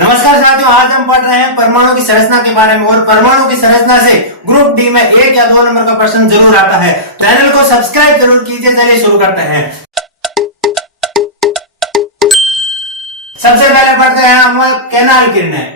नमस्कार साथियों, आज हम पढ़ रहे हैं परमाणु की संरचना के बारे में। और परमाणु की संरचना से ग्रुप डी में 1 या 2 नंबर का प्रश्न जरूर आता है। चैनल को सब्सक्राइब जरूर कीजिए। चलिए शुरू करते हैं। सबसे पहले पढ़ते हैं हम कैनाल किरणें।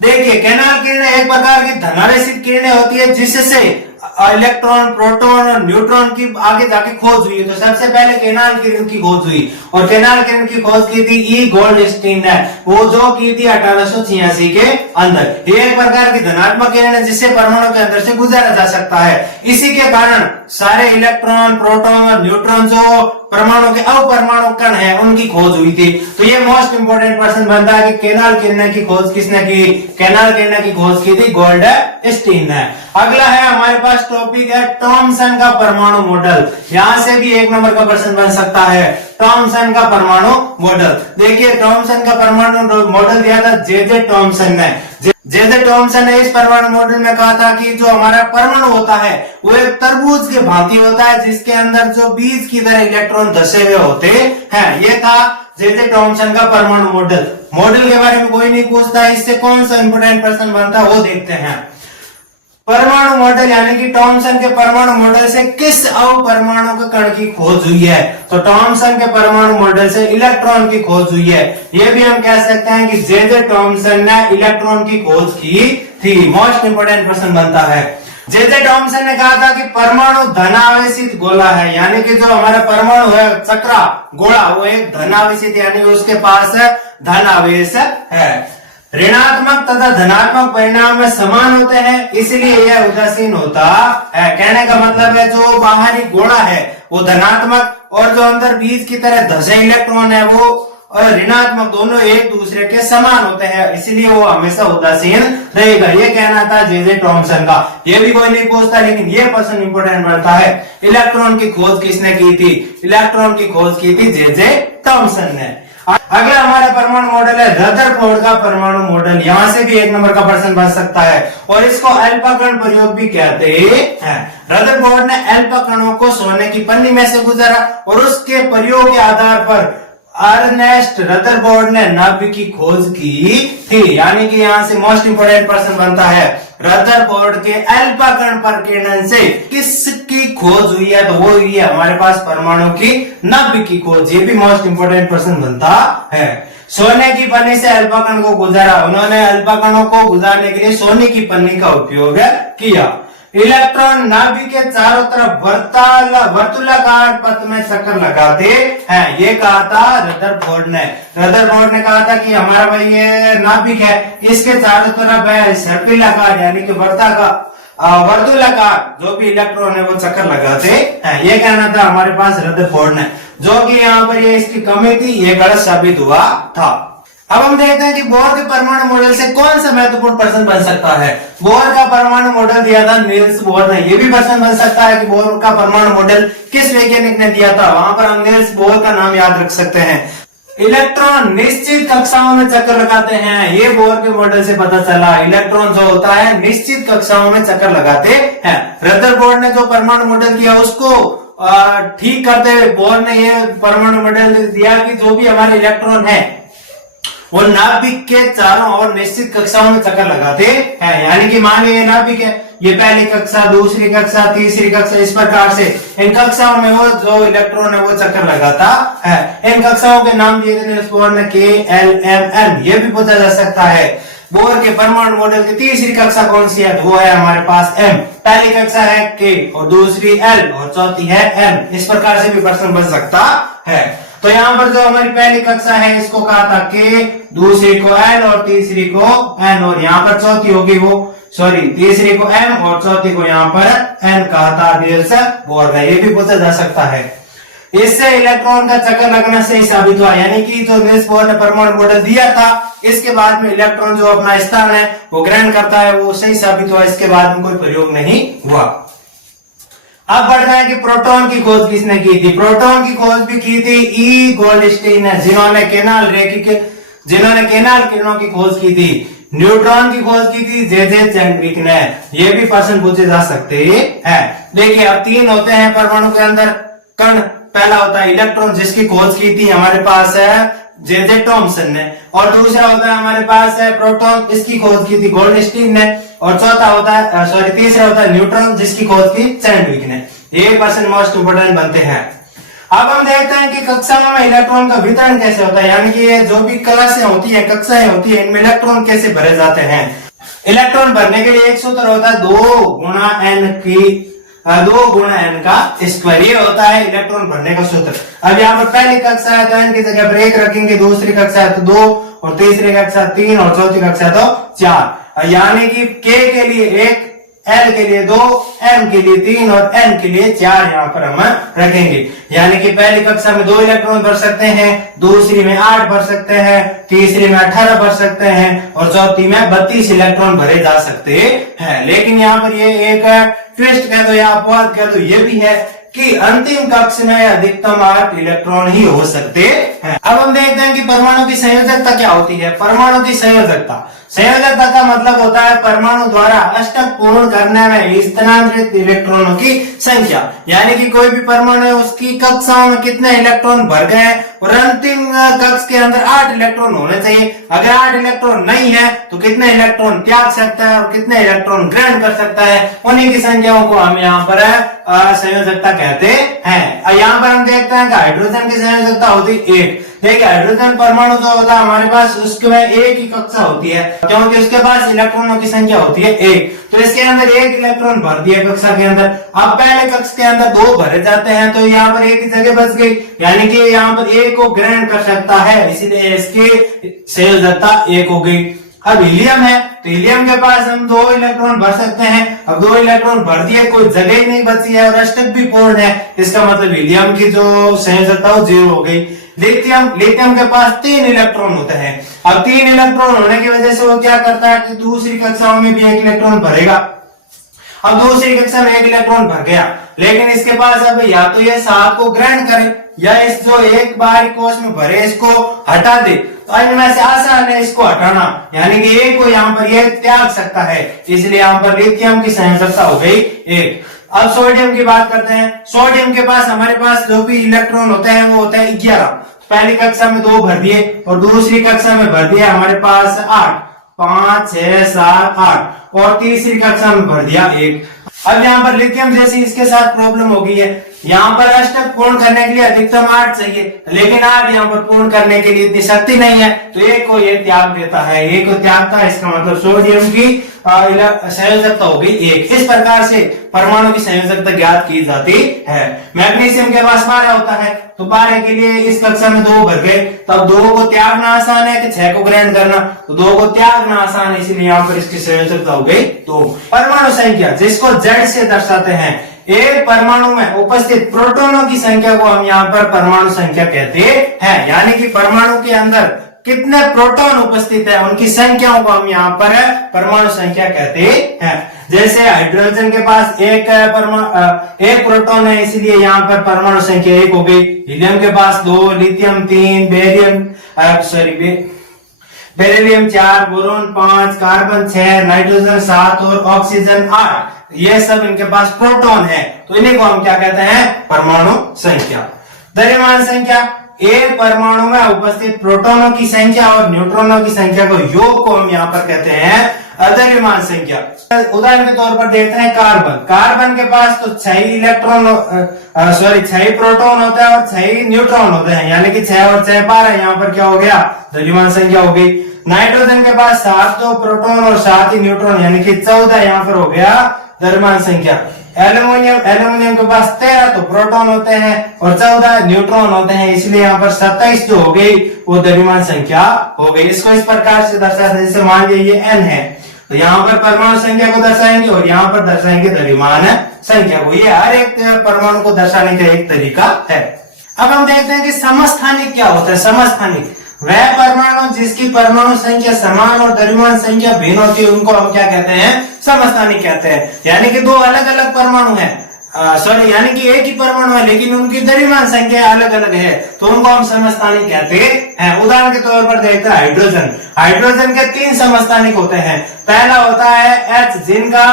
देखिए, कैनाल किरणें एक प्रकार की धनावेशित किरणें होती है जिससे इलेक्ट्रॉन, प्रोटॉन और न्यूट्रॉन की आगे जाके खोज हुई है। तो सबसे पहले कैनाल किरण की खोज हुई और कैनाल किरण की खोज की थी ई गोल्डस्टीन ने, वो जो की थी 1886 के अंदर। ये एक प्रकार की धनात्मक किरण है जिससे परमाणु के अंदर से गुजारा जा सकता है। इसी के कारण सारे इलेक्ट्रॉन, प्रोटॉन और न्यूट्रॉन जो परमाणु के अपरमाणु कण है उनकी खोज हुई थी। तो ये मोस्ट इंपोर्टेंट प्रश्न बनता है कि कैनाल किरण की खोज किसने की? कैनाल किरण की खोज की थी गोल्डस्टीन ने। अगला है हमारे पास टॉपिक है थॉमसन का परमाणु मॉडल। यहां से भी 1 नंबर का प्रश्न बन सकता है। थॉमसन का परमाणु मॉडल। देखिए, थॉमसन का परमाणु मॉडल दिया था जे थॉमसन ने। जे थॉमसन ने इस परमाणु मॉडल में कहा था कि जो हमारा परमाणु होता है वो एक तरबूज के भांति होता है जिसके अंदर जो बीज की तरह इलेक्ट्रॉन धसे हुए होते हैं। ये था जे थॉमसन का परमाणु मॉडल। मॉडल के बारे में कोई नहीं पूछता, इससे कौन सा इंपोर्टेंट प्रश्न बनता है वो देखते हैं। परमाणु मॉडल यानी कि थॉमसन के परमाणु मॉडल से किस अपरमाणु के कण की खोज हुई है? तो थॉमसन के परमाणु मॉडल से इलेक्ट्रॉन की खोज हुई है। ये भी हम कह सकते हैं कि जे थॉमसन ने इलेक्ट्रॉन की खोज की थी। मोस्ट इंपोर्टेंट प्रश्न बनता है। जे थॉमसन ने कहा था कि परमाणु धनावेशित गोला है, यानी कि जो हमारा परमाणु है चक्रा गोला वो एक धनावेशित यानी उसके पास धनावेश है। ऋणात्मक तथा धनात्मक परिणाम में समान होते हैं, इसलिए यह उदासीन होता है। कहने का मतलब है जो बाहरी गोला है वो धनात्मक और जो अंदर बीज की तरह धसे इलेक्ट्रॉन है वो ऋणात्मक, दोनों एक दूसरे के समान होते हैं, इसलिए वो हमेशा उदासीन रहेगा। ये कहना था जे थॉमसन का। ये भी कोई नहीं पूछता, लेकिन ये प्रश्न इंपोर्टेंट बनता है। इलेक्ट्रॉन की खोज किसने की थी? इलेक्ट्रॉन की खोज की थी जे थॉमसन ने। अगला हमारा परमाणु मॉडल है रदरफोर्ड का परमाणु मॉडल। यहां से भी 1 नंबर का प्रश्न बन सकता है और इसको अल्फा कण प्रयोग भी कहते हैं। रदरफोर्ड ने अल्फा कणों को सोने की पन्नी में से गुजारा और उसके प्रयोग के आधार पर अर्नेस्ट रदरफोर्ड ने नाभिक की खोज की थी। यानी कि यहां से मोस्ट इंपोर्टेंट प्रश्न बनता है रदरफोर्ड के अल्फा कण प्रकीर्णन से किसकी खोज हुई है? तो वो हुई है हमारे पास परमाणु की नाभिक की खोज। ये भी मोस्ट इंपोर्टेंट प्रश्न बनता है। सोने की पन्नी से अल्फा कण को गुजारा। उन्होंने अल्फा कणों को गुजारने के लिए सोने की पन्नी का उपयोग किया। इलेक्ट्रॉन नाभिक के चारों तरफ वर्तुलाकार पथ में चक्कर लगाते हैं, ये कहा था रदरफोर्ड ने। रदरफोर्ड ने कहा था कि हमारा भाई ये नाभिक है, इसके चारों तरफ है सर्पिलाकार यानी कि वर्तुलाकार जो भी इलेक्ट्रॉन है वो चक्कर लगाते हैं, ये कहना था हमारे पास रदरफोर्ड ने। जो कि यहाँ पर ये इसकी कमी थी, ये गलत साबित हुआ था। अब हम देखते हैं कि बोर के परमाणु मॉडल से कौन सा महत्वपूर्ण प्रश्न बन सकता है। बोर का परमाणु मॉडल दिया था नील्स बोर ने। यह भी प्रश्न बन सकता है कि बोर का परमाणु मॉडल किस वैज्ञानिक ने दिया था। वहां पर हम नील्स बोर का नाम याद रख सकते हैं। इलेक्ट्रॉन निश्चित कक्षाओं में चक्कर लगाते हैं, ये बोर के मॉडल से पता चला। इलेक्ट्रॉन जो होता है निश्चित कक्षाओं में चक्कर लगाते हैं। रदरफोर्ड ने जो परमाणु मॉडल दिया उसको ठीक करते हुए बोर ने यह परमाणु मॉडल दिया कि जो भी हमारे इलेक्ट्रॉन है वो नाभिक के चारों ओर निश्चित कक्षाओं में चक्कर लगाते हैं। यानी कि मान लीजिए नाभिक है, ये पहली कक्षा, दूसरी कक्षा, तीसरी कक्षा, इस प्रकार से इन कक्षाओं में वो जो इलेक्ट्रॉन है वो चक्कर लगाता है। इन कक्षाओं के नाम दिए थे बोर ने के, एल, एम, एन। ये भी पूछा जा सकता है बोर के परमाणु मॉडल की तीसरी कक्षा कौन सी है? वो है हमारे पास एम। पहली कक्षा है के और दूसरी एल और चौथी है एम। इस प्रकार से भी प्रश्न बन सकता है। तो यहाँ पर जो हमारी पहली कक्षा है इसको कहा था के, दूसरी को एल और तीसरी को एन, और यहाँ पर चौथी होगी तीसरी को एम और चौथी को यहाँ पर एन कहा था नील्स बोर ने। ये भी पूछा जा सकता है। इससे इलेक्ट्रॉन का चक्कर लगना सही साबित हुआ, यानी कि जो नील्स बोर ने परमाणु मॉडल दिया था इसके बाद में इलेक्ट्रॉन जो अपना स्थान है वो ग्रहण करता है, वो सही साबित हुआ। इसके बाद में कोई प्रयोग नहीं हुआ। अब बढ़ रहा है कि प्रोटॉन की खोज किसने की थी। प्रोटॉन की खोज भी की थी ई गोल्डस्टीन ने, जिन्होंने कैनाल किरणों की खोज की थी। न्यूट्रॉन की खोज की थी जे चैडविक ने। ये भी प्रश्न पूछे जा सकते हैं। देखिए, अब 3 होते हैं परमाणु के अंदर कण। पहला होता है इलेक्ट्रॉन जिसकी खोज की थी हमारे पास है जे टॉमसन ने, और दूसरा होता है हमारे पास है प्रोटॉन, इसकी खोज की थी गोल्डस्टीन ने, और चौथा होता है तीसरा होता है न्यूट्रॉन, जिसकी खोज की चैडविक ने। ये क्वेश्चन मोस्ट इंपोर्टेंट बनते हैं। अब हम देखते हैं कि कक्षाओं में इलेक्ट्रॉन का वितरण कैसे होता है, यानी कि ये जो भी क्लासें होती है, कक्षाएं होती है, इनमें इलेक्ट्रॉन कैसे भरे जाते हैं। इलेक्ट्रॉन भरने के लिए एक सूत्र होता है 2 गुणा n का स्क्वायर, ये होता है इलेक्ट्रॉन भरने का सूत्र। अब यहाँ पर पहली कक्षा है तो n की जगह पर 1 रखेंगे, दूसरी कक्षा है तो 2, और तीसरी कक्षा 3, और चौथी कक्षा तो 4, यानी कि k के लिए 1, L के लिए 2, M के लिए 3 और N के लिए 4 यहाँ पर हम रखेंगे। यानी कि पहली कक्षा में 2 इलेक्ट्रॉन भर सकते हैं, दूसरी में 8 भर सकते हैं, तीसरी में 18 भर सकते हैं, और चौथी में 32 इलेक्ट्रॉन भरे जा सकते हैं। लेकिन यहाँ पर ये एक ट्विस्ट कह दो या अपवाद कह दो, ये भी है कि अंतिम कक्ष में अधिकतम 8 इलेक्ट्रॉन ही हो सकते हैं। अब हम देखते हैं कि परमाणु की संयोजकता क्या होती है। परमाणु की संयोजकता का मतलब होता है परमाणु द्वारा अष्टक पूर्ण करने में स्थानांतरित इलेक्ट्रॉनों की संख्या, यानी कि कोई भी परमाणु है उसकी कक्षाओं में कितने इलेक्ट्रॉन भर गए, और अंतिम कक्ष के अंदर 8 इलेक्ट्रॉन होने चाहिए। अगर 8 इलेक्ट्रॉन नहीं है तो कितने इलेक्ट्रॉन त्याग सकता है और कितने इलेक्ट्रॉन ग्रहण कर सकता है, उन्हीं की संख्याओं को हम यहाँ पर संयोजकता कहते हैं। यहाँ पर हम देखते हैं कि हाइड्रोजन की संयोजकता होती है 1। देखिए हाइड्रोजन परमाणु जो होता है हमारे पास, उसके में एक ही कक्षा होती है, क्योंकि उसके पास इलेक्ट्रॉनों की संख्या होती है 1, तो इसके अंदर 1 इलेक्ट्रॉन भर दिया कक्षा के अंदर। अब पहले कक्ष के अंदर 2 भरे जाते हैं, तो यहाँ पर 1 की जगह बच गई, यानी कि यहाँ पर 1 को ग्रहण कर सकता है, इसीलिए इसकी संयोजकता 1 हो गई। अब हीलियम है तो हीलियम के पास हम 2 इलेक्ट्रॉन भर सकते हैं। अब 2 इलेक्ट्रॉन भर दिए, कोई जगह ही नहीं बची है और अष्टक भी पूर्ण है, इसका मतलब हीलियम की जो संयोजकता वो 0 हो गई। लिथियम के पास 3 इलेक्ट्रॉन होते हैं। अब 3 इलेक्ट्रॉन होने की वजह से वो क्या करता है कि दूसरी कक्षाओं में भी 1 इलेक्ट्रॉन भरेगा। अब दूसरी कक्षा में 1 इलेक्ट्रॉन भर गया, लेकिन इसके पास अब या तो ये 7 को ग्रहण करे या इस जो एक बाहरी कोश में भरे इसको हटा दे, तो इनमें से आसान है इसको हटाना, यानी कि 1 को यहाँ पर ये त्याग सकता है, इसलिए यहाँ पर लिथियम की संयोजकता हो गई 1। अब सोडियम की बात करते हैं। सोडियम के पास हमारे पास जो भी इलेक्ट्रॉन होते हैं वो होता है 11। पहली कक्षा में 2 भर दिए और दूसरी कक्षा में भर दिया हमारे पास 8, 5, 6, 7, 8, और तीसरी कक्षा में भर दिया 1। अब यहाँ पर लिथियम जैसी इसके साथ प्रॉब्लम हो गई है, यहाँ पर अष्टक पूर्ण करने के लिए अधिकतम 8 चाहिए, लेकिन 8 यहाँ पर पूर्ण करने के लिए इतनी शक्ति नहीं है, तो 1 को ये त्याग देता है, 1 को त्यागता है, इसका मतलब सोडियम की संयोजकता हो गई 1। इस प्रकार से परमाणु की संयोजकता ज्ञात की जाती है। मैग्नीशियम के पास 12 होता है, तो 12 के लिए इस कक्षा में 2 भर गए, तो अब 2 को त्यागना आसान है कि 6 को ग्रहण करना, तो 2 को त्यागना आसान है, इसलिए यहाँ पर इसकी संयोजकता हो गई 2। परमाणु संख्या जिसको Z से दर्शाते हैं, एक परमाणु में उपस्थित प्रोटॉनों की संख्या को हम यहाँ पर परमाणु संख्या कहते हैं, यानी कि परमाणु के अंदर कितने प्रोटॉन उपस्थित है उनकी संख्याओं को हम यहाँ पर परमाणु संख्या कहते हैं। जैसे हाइड्रोजन के पास एक प्रोटॉन है, इसलिए यहाँ पर परमाणु संख्या 1 हो गई। हीलियम के पास 2, lithium 3, beryllium 4, boron 5, carbon 6, nitrogen 7 और ऑक्सीजन 8, ये सब इनके पास प्रोटॉन है, तो इन्हीं को हम क्या कहते हैं, परमाणु संख्या। द्रव्यमान संख्या एक परमाणु में उपस्थित प्रोटॉनों की संख्या और न्यूट्रॉनों की संख्या को योग को हम यहाँ पर कहते हैं द्रव्यमान संख्या। उदाहरण के तौर पर देखते हैं कार्बन के पास तो 6 प्रोटॉन होता है और 6 न्यूट्रॉन होते हैं, यानी कि 6 और 6 12, यहाँ पर क्या हो गया, द्रव्यमान संख्या हो गई। नाइट्रोजन के पास 7 तो प्रोटॉन और 7 ही न्यूट्रॉन, यानी कि 14 यहाँ पर हो गया द्रव्यमान संख्या। एल्यूमिनियम के पास 13 तो प्रोटॉन होते हैं और 14 न्यूट्रॉन होते हैं, इसलिए यहाँ पर 27 जो हो गई वो द्रव्यमान संख्या हो गई। इसको इस प्रकार से दर्शाते हैं, जैसे मान लीजिए ये n है, तो यहाँ पर परमाणु संख्या को दर्शाएंगे और यहाँ पर दर्शाएंगे द्रव्यमान संख्या को। ये हर एक परमाणु को दर्शाने का एक तरीका है। अब हम देखते हैं कि समस्थानिक क्या होता है। समस्थानिक वह परमाणु जिसकी परमाणु संख्या समान और द्रव्यमान संख्या भिन्न होती है, उनको हम क्या कहते हैं, समस्थानिक कहते हैं। यानी कि 2 अलग अलग परमाणु हैं, यानी कि एक ही परमाणु है लेकिन उनकी द्रव्यमान संख्या अलग अलग है, तो उनको हम समस्थानिक कहते हैं। उदाहरण के तौर पर देखते हैं हाइड्रोजन के 3 समस्थानिक होते हैं। पहला होता है H, जिनका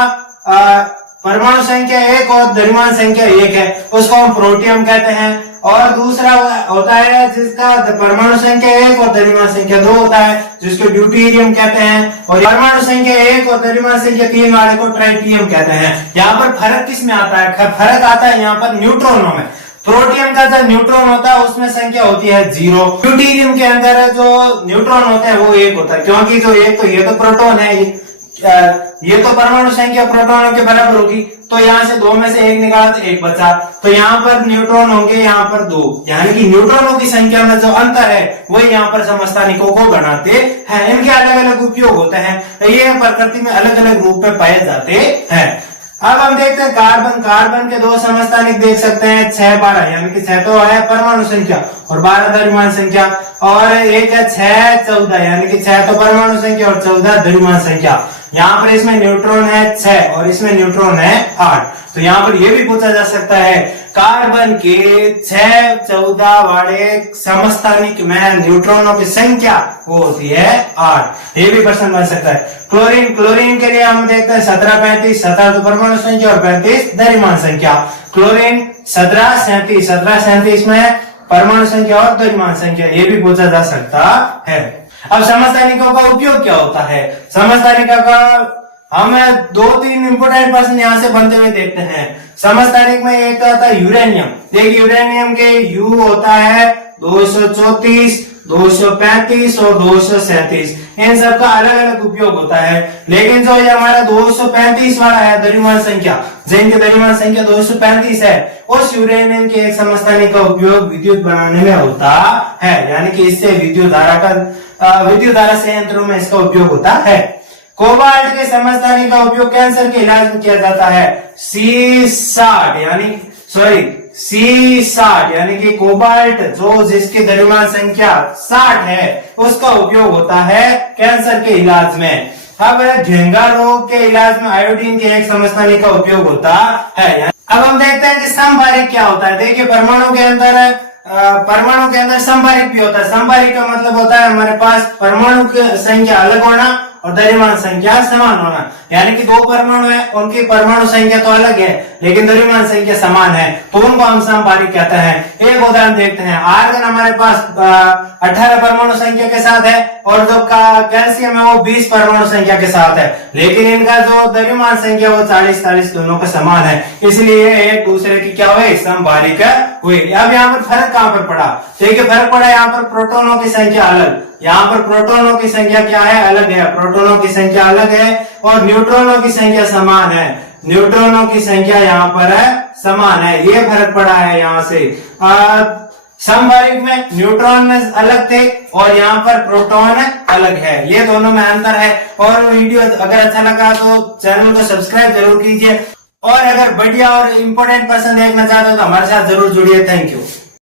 परमाणु संख्या 1 और द्रव्यमान संख्या 1 है, उसको हम प्रोटियम कहते हैं। और दूसरा होता है जिसका परमाणु संख्या 1 और द्रव्यमान संख्या 2 होता है, जिसको ड्यूटेरियम कहते हैं। और परमाणु संख्या 1 और द्रव्यमान संख्या 3 वाले को ट्राइटियम कहते हैं। यहाँ पर फर्क किस में आता है? फर्क आता है यहाँ पर न्यूट्रॉनों में। प्रोटियम का जो न्यूट्रॉन होता है उसमें संख्या होती है 0। ड्यूटेरियम के अंदर जो न्यूट्रॉन होता है वो 1 होता है, क्योंकि जो एक तो ये तो प्रोटॉन है, ये तो परमाणु संख्या प्रोटॉनों के बराबर होगी, तो यहाँ से 2 में से 1 निकाला तो 1 बचा, तो यहाँ पर न्यूट्रॉन होंगे यहाँ पर 2, यानी कि न्यूट्रॉनों की संख्या में जो अंतर है वही यहाँ पर समस्थानिकों को बनाते हैं। इनके अलग अलग उपयोग होते हैं, ये प्रकृति में अलग अलग रूप में पाए जाते हैं। अब हम देखते हैं कार्बन। कार्बन के 2 समस्थानिक देख सकते हैं, 6 12, यानी कि 6 तो है परमाणु संख्या और 12 द्रव्यमान संख्या, और एक है 6 14, यानी कि 6 तो परमाणु संख्या और 14 द्रव्यमान संख्या। यहाँ पर इसमें न्यूट्रॉन है 6 और इसमें न्यूट्रॉन है 8, तो यहाँ पर यह भी पूछा जा सकता है कार्बन के 6 14 वाले समस्थानिक में न्यूट्रॉनों की संख्या वो होती है 8, ये भी प्रश्न बन सकता है। क्लोरीन। क्लोरीन के लिए हम देखते हैं 17 35, 17 तो परमाणु संख्या और 35 द्रव्यमान संख्या। क्लोरीन 17 37, 17 37 में परमाणु संख्या और द्रव्यमान संख्या, ये भी पूछा जा सकता है। अब समस्थानिकों का उपयोग क्या होता है? समस्थानिकों का हम 2-3 इंपोर्टेंट प्रश्न यहाँ से बनते हुए देखते हैं। समस्थानिक में एक आता है यूरेनियम। देखिए यूरेनियम के यू होता है 234, 235 और 237, इन सब का अलग अलग उपयोग होता है। लेकिन जो ये हमारा 235 वाला है द्रव्यमान संख्या, जिनकी द्रव्यमान संख्या 235 है, उस यूरेनियम के एक समस्थानिक का उपयोग विद्युत बनाने में होता है, यानी कि इससे विद्युत धारा संयंत्रों में इसका उपयोग होता है। कोबाल्ट के समस्थानिक का उपयोग कैंसर के इलाज में किया जाता है। C60 यानी कि कोबाल्ट जो जिसकी द्रव्यमान संख्या 60 है उसका उपयोग होता है कैंसर के इलाज में। अब घेंगा रोग के इलाज में आयोडीन के एक समस्थानिक का उपयोग होता है। अब हम देखते हैं कि समभारिक क्या होता है। देखिए परमाणु के अंदर समभारिक भी होता है। समभारिक का मतलब होता है हमारे पास परमाणु की संख्या अलग होना और द्रव्यमान संख्या समान होना, यानी कि 2 परमाणु है, उनकी परमाणु संख्या तो अलग है लेकिन द्रव्यमान संख्या समान है, तो उनको हम समभारिक कहते हैं। एक उदाहरण देखते हैं। आर्गन हमारे पास 18 परमाणु संख्या के साथ है और जो कैल्शियम है वो 20 परमाणु संख्या के साथ है, लेकिन इनका जो द्रव्यमान संख्या वो 40-40 दोनों का समान है, इसलिए एक दूसरे की क्या हुए? समभारिक हुई। अब यहाँ पर फर्क कहाँ पर पड़ा? देखिए फर्क पड़ा यहाँ पर प्रोटोनों की संख्या अलग, यहाँ पर प्रोटोनों की संख्या क्या है? अलग है। प्रोटोनों की संख्या अलग है और न्यूट्रॉनों की संख्या समान है। न्यूट्रॉनों की संख्या यहाँ पर है समान है, ये फर्क पड़ा है यहाँ से। समभारिक में न्यूट्रॉन में अलग थे और यहाँ पर प्रोटॉन अलग है, ये दोनों में अंतर है। और वीडियो अगर अच्छा लगा तो चैनल को सब्सक्राइब जरूर कीजिए, और अगर बढ़िया और इम्पोर्टेंट प्रश्न देखना चाहते हो तो हमारे साथ जरूर जुड़िए। Thank you.